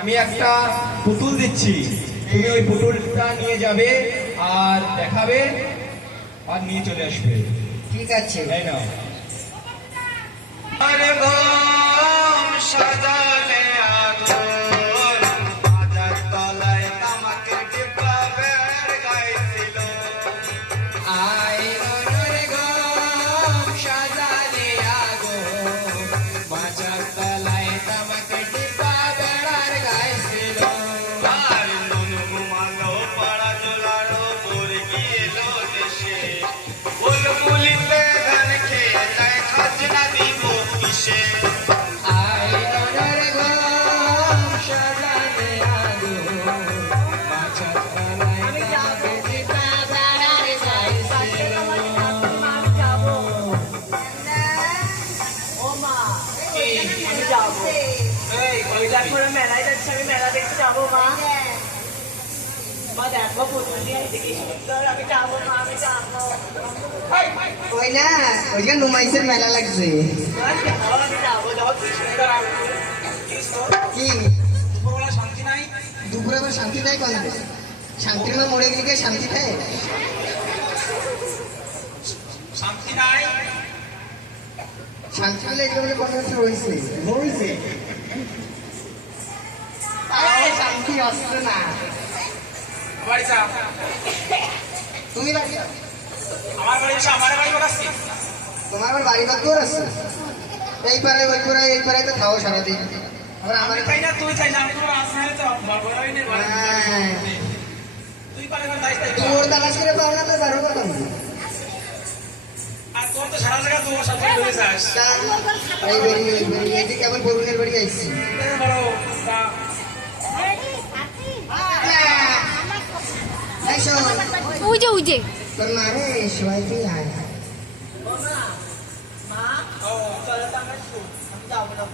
আমি একটা পুতুল দিচ্ছি, তুমি ওই পুতুলটা নিয়ে যাবে আর দেখাবে আর নিয়ে চলে আসবে। ঠিক আছে। তাই না? সাজালে আগুন বাজার তলায় তামাকে টিপা বেড় গাইছিল। আইনের গম সাজালে আগুন বাজার তলায় তামাকে টিপা বেড়ার গাইছিল। আর নুন ঘুমালো পাড়া জোলারো বর্গি এলো দেশে। বুলবুলিতে ধান খেয়ে যায় খাজনা দিব কিসে। আইনের গম সাজালে আগুন বাজার তলায় তামাকে টিপা বেড়ার গাইছিল। মেলায় যাচ্ছে, আমি মেলা দেখতে যাবো মা। মা দেখো পুতুল নিয়ে কি সুন্দর, আমি যাবো মা, আমি যাবো। ওই না, ওইখানে নুমাইশের মেলা লাগছে। আমি যাবো, যাবো, কি সুন্দর আগুন। কি দুপুরবেলা শান্তি নাই? দুপুরে আবার শান্তি দেয় কোন শান্তির মা মরে গেলে শান্তি দেয়? শান্তি নাই? শান্তি পেলে এটা বলে কোনো কিছু হয়েছে হয়েছে তাও শান্তি আসছে না। বাড়ি যা। তুমি বাড়ি যাও। আমার বাড়ি এসে আমার বাড়ি বলাচ্ছি। তোমার আবার বাড়ি ঘর দূর আছে, এই পাড়ায় ওই পাড়ায় এই পাড়ায় তো খাও সারাদিন। আবার আমার আমি চাই না, তুই চাই না, আমি তোমার আসলে তো বড়ই নেই। হ্যাঁ, তুই পারে যাইস তাই কর। তোর তালাশ করে পাও না তো যারো কথা আর তোর তো সারা জায়গা তোমার সাথে ঘুরে যাস। এই বেরিয়ে এই কেবল বরুণের বাড়ি আইছি। বড় তা এই শোন, উজে উজে তোর মা রে সবাইকে আয়। ও চলো তো আমরা যাবো না।